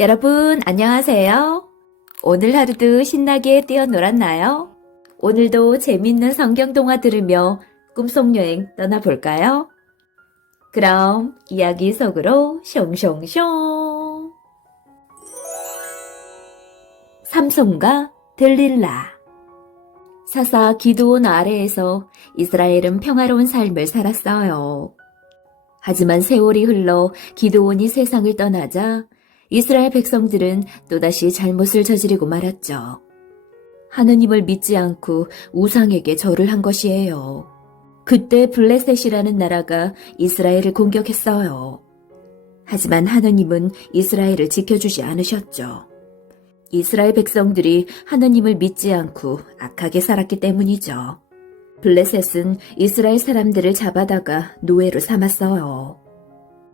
여러분, 안녕하세요. 오늘 하루도 신나게 뛰어놀았나요? 오늘도 재밌는 성경 동화 들으며 꿈속 여행 떠나볼까요? 그럼 이야기 속으로 숑숑숑. 삼손과 들릴라. 사사 기드온 아래에서 이스라엘은 평화로운 삶을 살았어요. 하지만 세월이 흘러 기드온이 세상을 떠나자 이스라엘 백성들은 또다시 잘못을 저지르고 말았죠. 하느님을 믿지 않고 우상에게 절을 한 것이에요. 그때 블레셋이라는 나라가 이스라엘을 공격했어요. 하지만 하느님은 이스라엘을 지켜주지 않으셨죠. 이스라엘 백성들이 하느님을 믿지 않고 악하게 살았기 때문이죠. 블레셋은 이스라엘 사람들을 잡아다가 노예로 삼았어요.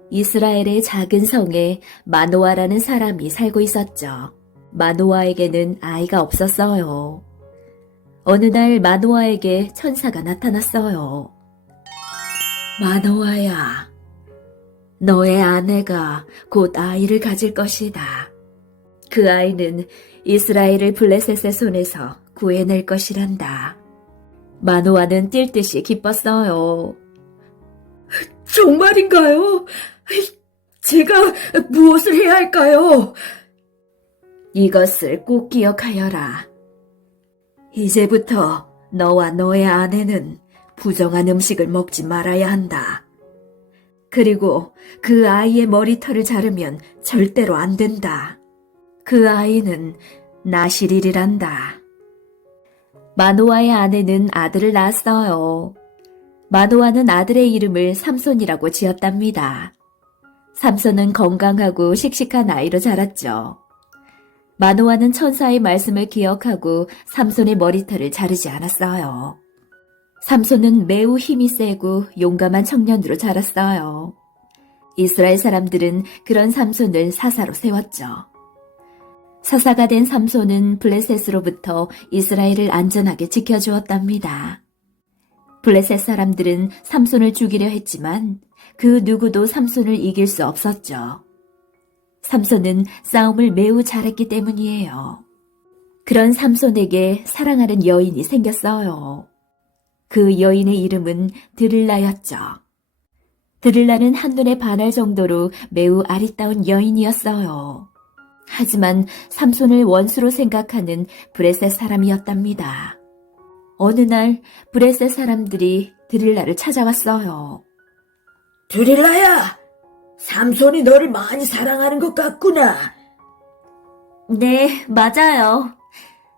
이스라엘의 작은 성에 마노아라는 사람이 살고 있었죠. 마노아에게는 아이가 없었어요. 어느 날 마노아에게 천사가 나타났어요. 마노아야, 너의 아내가 곧 아이를 가질 것이다. 그 아이는 이스라엘을 블레셋의 손에서 구해낼 것이란다. 마노아는 뛸 듯이 기뻤어요. 정말인가요? 제가 무엇을 해야 할까요? 이것을 꼭 기억하여라. 이제부터 너와 너의 아내는 부정한 음식을 먹지 말아야 한다. 그리고 그 아이의 머리털을 자르면 절대로 안 된다. 그 아이는 나실일이란다. 마노아의 아내는 아들을 낳았어요. 마노아는 아들의 이름을 삼손이라고 지었답니다. 삼손은 건강하고 씩씩한 아이로 자랐죠. 마노아는 천사의 말씀을 기억하고 삼손의 머리털을 자르지 않았어요. 삼손은 매우 힘이 세고 용감한 청년으로 자랐어요. 이스라엘 사람들은 그런 삼손을 사사로 세웠죠. 사사가 된 삼손은 블레셋으로부터 이스라엘을 안전하게 지켜주었답니다. 블레셋 사람들은 삼손을 죽이려 했지만 그 누구도 삼손을 이길 수 없었죠. 삼손은 싸움을 매우 잘했기 때문이에요. 그런 삼손에게 사랑하는 여인이 생겼어요. 그 여인의 이름은 드릴라였죠. 드릴라는 한눈에 반할 정도로 매우 아리따운 여인이었어요. 하지만 삼손을 원수로 생각하는 브레셋 사람이었답니다. 어느 날 브레셋 사람들이 드릴라를 찾아왔어요. 드릴라야, 삼손이 너를 많이 사랑하는 것 같구나. 네, 맞아요.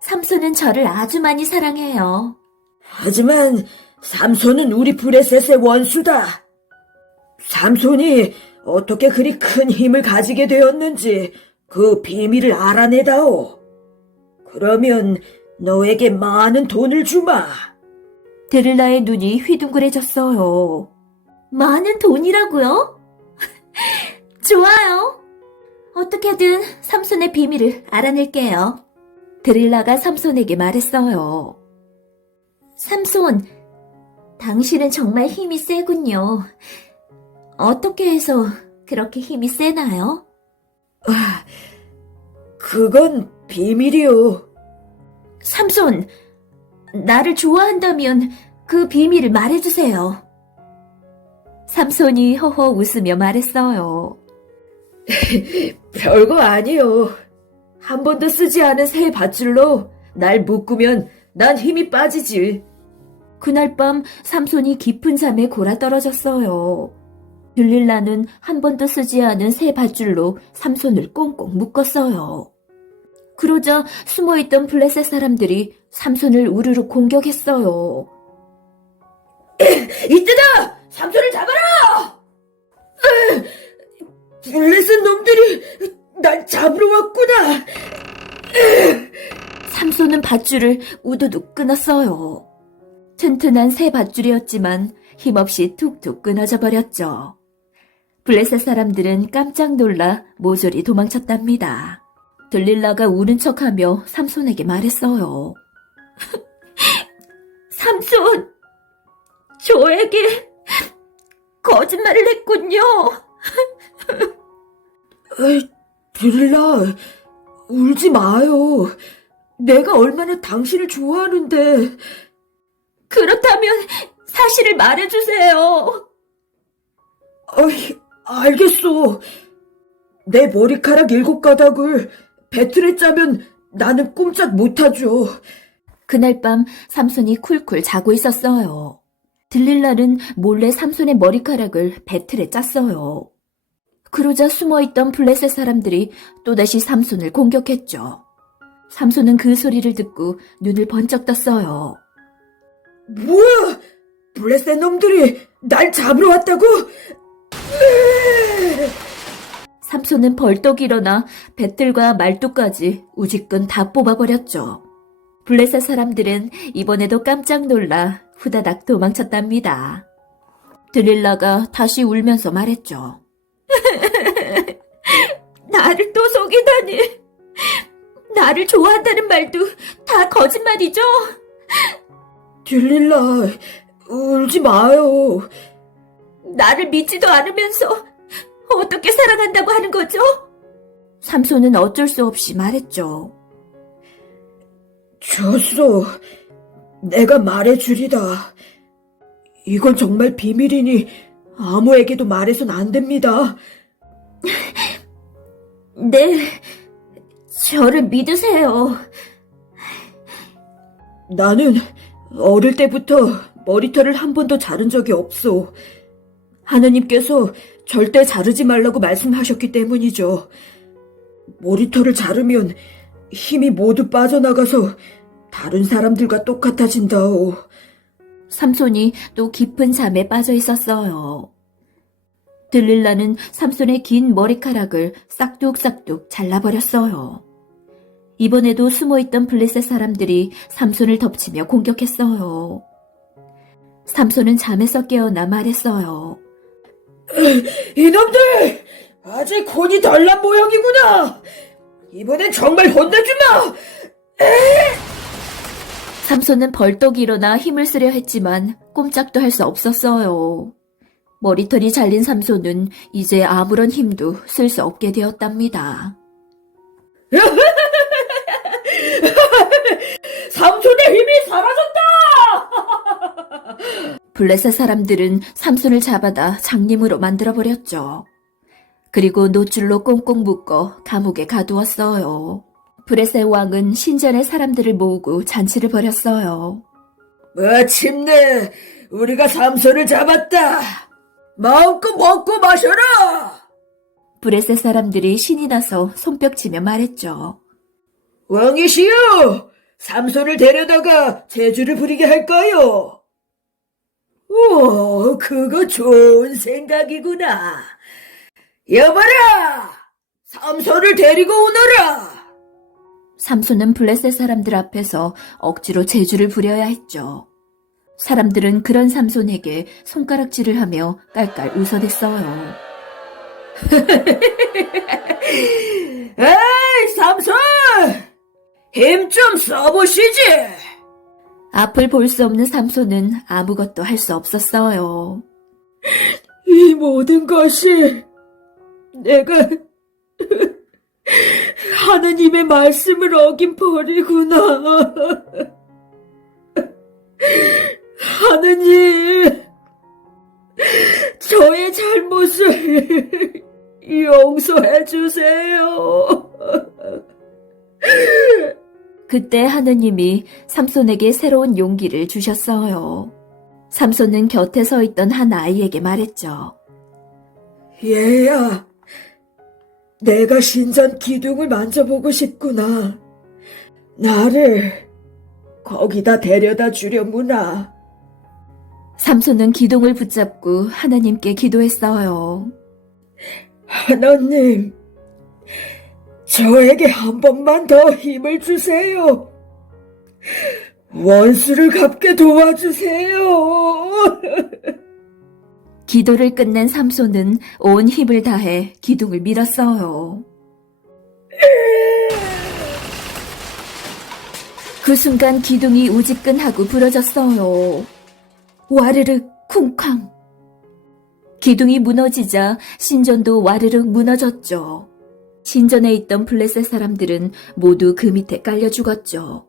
삼손은 저를 아주 많이 사랑해요. 하지만 삼손은 우리 브레셋의 원수다. 삼손이 어떻게 그리 큰 힘을 가지게 되었는지 그 비밀을 알아내다오. 그러면 너에게 많은 돈을 주마. 드릴라의 눈이 휘둥그레졌어요. 많은 돈이라고요? 좋아요. 어떻게든 삼손의 비밀을 알아낼게요. 드릴라가 삼손에게 말했어요. 삼손, 당신은 정말 힘이 세군요. 어떻게 해서 그렇게 힘이 세나요? 그건 비밀이오. 삼손, 나를 좋아한다면 그 비밀을 말해주세요. 삼손이 허허 웃으며 말했어요. 별거 아니오. 한 번도 쓰지 않은 새 밧줄로 날 묶으면 난 힘이 빠지지. 그날 밤 삼손이 깊은 잠에 골아떨어졌어요. 들릴라는 한 번도 쓰지 않은 새 밧줄로 삼손을 꽁꽁 묶었어요. 그러자 숨어있던 블레셋 사람들이 삼손을 우르르 공격했어요. 이때다! 삼손을 잡아라! 블레셋 놈들이 날 잡으러 왔구나. 삼손은 밧줄을 우두둑 끊었어요. 튼튼한 새 밧줄이었지만 힘없이 툭툭 끊어져 버렸죠. 블레셋 사람들은 깜짝 놀라 모조리 도망쳤답니다. 들릴라가 우는 척하며 삼손에게 말했어요. 삼손, 저에게 거짓말을 했군요. 드릴라, 울지 마요. 내가 얼마나 당신을 좋아하는데. 그렇다면 사실을 말해주세요. 알겠어. 내 머리카락 7가닥을 배틀에 짜면 나는 꼼짝 못하죠. 그날 밤 삼손이 쿨쿨 자고 있었어요. 들릴라는 몰래 삼손의 머리카락을 배틀에 짰어요. 그러자 숨어있던 블레셋 사람들이 또다시 삼손을 공격했죠. 삼손은 그 소리를 듣고 눈을 번쩍 떴어요. 뭐야? 블레셋 놈들이 날 잡으러 왔다고? 삼손은 벌떡 일어나 배틀과 말뚝까지 우지끈 다 뽑아버렸죠. 블레셋 사람들은 이번에도 깜짝 놀라 후다닥 도망쳤답니다. 들릴라가 다시 울면서 말했죠. 나를 또 속이다니. 나를 좋아한다는 말도 다 거짓말이죠? 들릴라, 울지 마요. 나를 믿지도 않으면서 어떻게 사랑한다고 하는 거죠? 삼손은 어쩔 수 없이 말했죠. 졌어. 내가 말해주리다. 이건 정말 비밀이니 아무에게도 말해선 안 됩니다. 네, 저를 믿으세요. 나는 어릴 때부터 머리털을 한 번도 자른 적이 없어. 하느님께서 절대 자르지 말라고 말씀하셨기 때문이죠. 머리털을 자르면 힘이 모두 빠져나가서 다른 사람들과 똑같아진다오. 삼손이 또 깊은 잠에 빠져 있었어요. 들릴라는 삼손의 긴 머리카락을 싹둑싹둑 잘라버렸어요. 이번에도 숨어있던 블레셋 사람들이 삼손을 덮치며 공격했어요. 삼손은 잠에서 깨어나 말했어요. 이놈들! 아직 혼이 덜 난 모양이구나! 이번엔 정말 혼내주마! 삼손은 벌떡 일어나 힘을 쓰려 했지만 꼼짝도 할 수 없었어요. 머리털이 잘린 삼손은 이제 아무런 힘도 쓸 수 없게 되었답니다. 삼손의 힘이 사라졌다! 블레셋 사람들은 삼손을 잡아다 장님으로 만들어버렸죠. 그리고 노줄로 꽁꽁 묶어 감옥에 가두었어요. 블레셋 왕은 신전의 사람들을 모으고 잔치를 벌였어요. 마침내 우리가 삼손을 잡았다. 마음껏 먹고 마셔라. 블레셋 사람들이 신이 나서 손뼉치며 말했죠. 왕이시여, 삼손을 데려다가 제주를 부리게 할까요? 오, 그거 좋은 생각이구나. 여봐라, 삼손을 데리고 오너라. 삼손은 블레셋 사람들 앞에서 억지로 제주를 부려야 했죠. 사람들은 그런 삼손에게 손가락질을 하며 깔깔 웃어댔어요. 에이, 삼손! 힘 좀 써보시지! 앞을 볼 수 없는 삼손은 아무것도 할 수 없었어요. 이 모든 것이 내가 하느님의 말씀을 어긴 벌이구나. 하느님, 저의 잘못을 용서해 주세요. 그때 하느님이 삼손에게 새로운 용기를 주셨어요. 삼손은 곁에 서 있던 한 아이에게 말했죠. 얘야, 내가 신전 기둥을 만져보고 싶구나. 나를 거기다 데려다 주려무나. 삼손은 기둥을 붙잡고 하나님께 기도했어요. 하나님, 저에게 한 번만 더 힘을 주세요. 원수를 갚게 도와주세요. 기도를 끝낸 삼손은 온 힘을 다해 기둥을 밀었어요. 그 순간 기둥이 우지끈하고 부러졌어요. 와르르 신전에 있던 블레셋 사람들은 모두 그 밑에 깔려 죽었죠.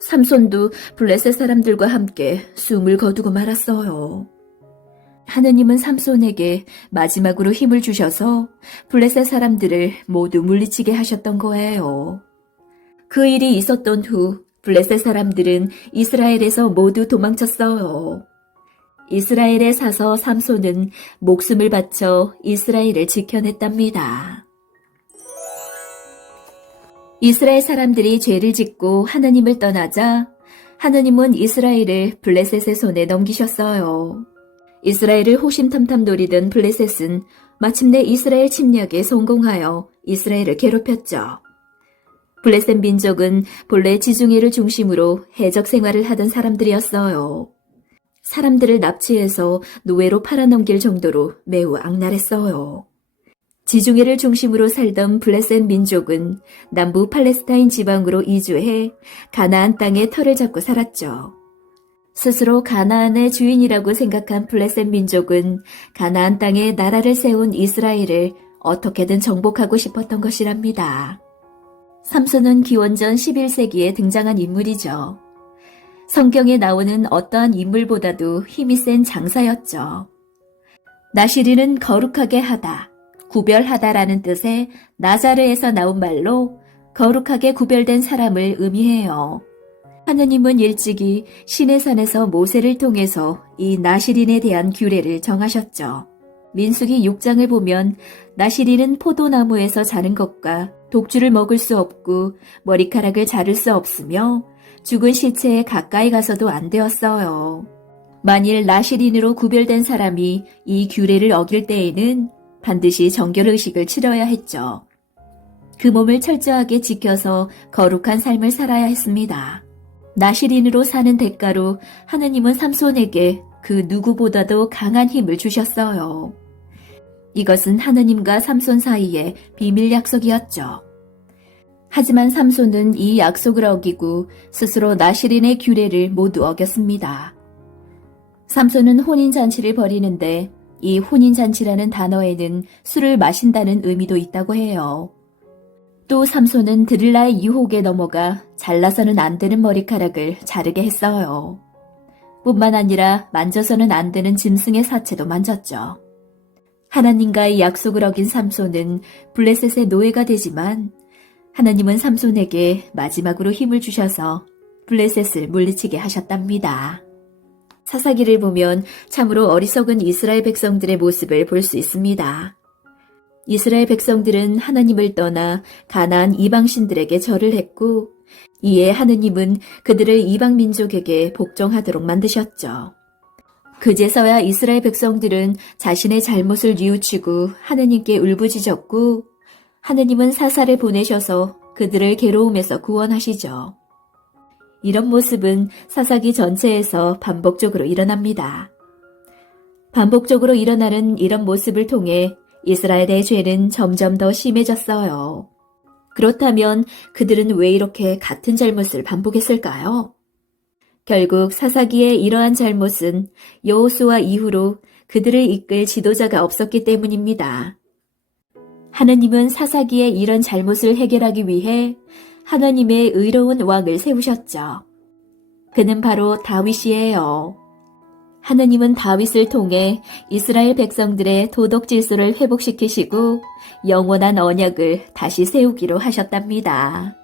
삼손도 블레셋 사람들과 함께 숨을 거두고 말았어요. 하느님은 삼손에게 마지막으로 힘을 주셔서 블레셋 사람들을 모두 물리치게 하셨던 거예요. 그 일이 있었던 후 블레셋 사람들은 이스라엘에서 모두 도망쳤어요. 이스라엘의 사서 삼손은 목숨을 바쳐 이스라엘을 지켜냈답니다. 이스라엘 사람들이 죄를 짓고 하느님을 떠나자 하느님은 이스라엘을 블레셋의 손에 넘기셨어요. 이스라엘을 호심탐탐 노리던 블레셋은 마침내 이스라엘 침략에 성공하여 이스라엘을 괴롭혔죠. 블레셋 민족은 본래 지중해를 중심으로 해적 생활을 하던 사람들이었어요. 사람들을 납치해서 노예로 팔아넘길 정도로 매우 악랄했어요. 지중해를 중심으로 살던 블레셋 민족은 남부 팔레스타인 지방으로 이주해 가나안 땅에 터를 잡고 살았죠. 스스로 가나안의 주인이라고 생각한 블레셋 민족은 가나안 땅에 나라를 세운 이스라엘을 어떻게든 정복하고 싶었던 것이랍니다. 삼손은 기원전 11세기에 등장한 인물이죠. 성경에 나오는 어떠한 인물보다도 힘이 센 장사였죠. 나시리는 거룩하게 하다, 구별하다라는 뜻의 나자르에서 나온 말로 거룩하게 구별된 사람을 의미해요. 하느님은 일찍이 시내산에서 모세를 통해서 이 나시린에 대한 규례를 정하셨죠. 민수기 6장을 보면 나시린은 포도나무에서 자른 것과 독주를 먹을 수 없고 머리카락을 자를 수 없으며 죽은 시체에 가까이 가서도 안 되었어요. 만일 나시린으로 구별된 사람이 이 규례를 어길 때에는 반드시 정결의식을 치러야 했죠. 그 몸을 철저하게 지켜서 거룩한 삶을 살아야 했습니다. 나시린으로 사는 대가로 하느님은 삼손에게 그 누구보다도 강한 힘을 주셨어요. 이것은 하느님과 삼손 사이의 비밀 약속이었죠. 하지만 삼손은 이 약속을 어기고 스스로 나시린의 규례를 모두 어겼습니다. 삼손은 혼인잔치를 벌이는데 이 혼인잔치라는 단어에는 술을 마신다는 의미도 있다고 해요. 또 삼손은 드릴라의 유혹에 넘어가 잘라서는 안 되는 머리카락을 자르게 했어요. 뿐만 아니라 만져서는 안 되는 짐승의 사체도 만졌죠. 하나님과의 약속을 어긴 삼손은 블레셋의 노예가 되지만 하나님은 삼손에게 마지막으로 힘을 주셔서 블레셋을 물리치게 하셨답니다. 사사기를 보면 참으로 어리석은 이스라엘 백성들의 모습을 볼 수 있습니다. 이스라엘 백성들은 하나님을 떠나 가나안 이방신들에게 절을 했고 이에 하느님은 그들을 이방 민족에게 복종하도록 만드셨죠. 그제서야 이스라엘 백성들은 자신의 잘못을 뉘우치고 하느님께 울부짖었고 하느님은 사사를 보내셔서 그들을 괴로움에서 구원하시죠. 이런 모습은 사사기 전체에서 반복적으로 일어납니다. 반복적으로 일어나는 이런 모습을 통해 이스라엘의 죄는 점점 더 심해졌어요. 그렇다면 그들은 왜 이렇게 같은 잘못을 반복했을까요? 결국 사사기의 이러한 잘못은 여호수아 이후로 그들을 이끌 지도자가 없었기 때문입니다. 하느님은 사사기의 이런 잘못을 해결하기 위해 하나님의 의로운 왕을 세우셨죠. 그는 바로 다윗이에요. 하느님은 다윗을 통해 이스라엘 백성들의 도덕 질서를 회복시키시고 영원한 언약을 다시 세우기로 하셨답니다.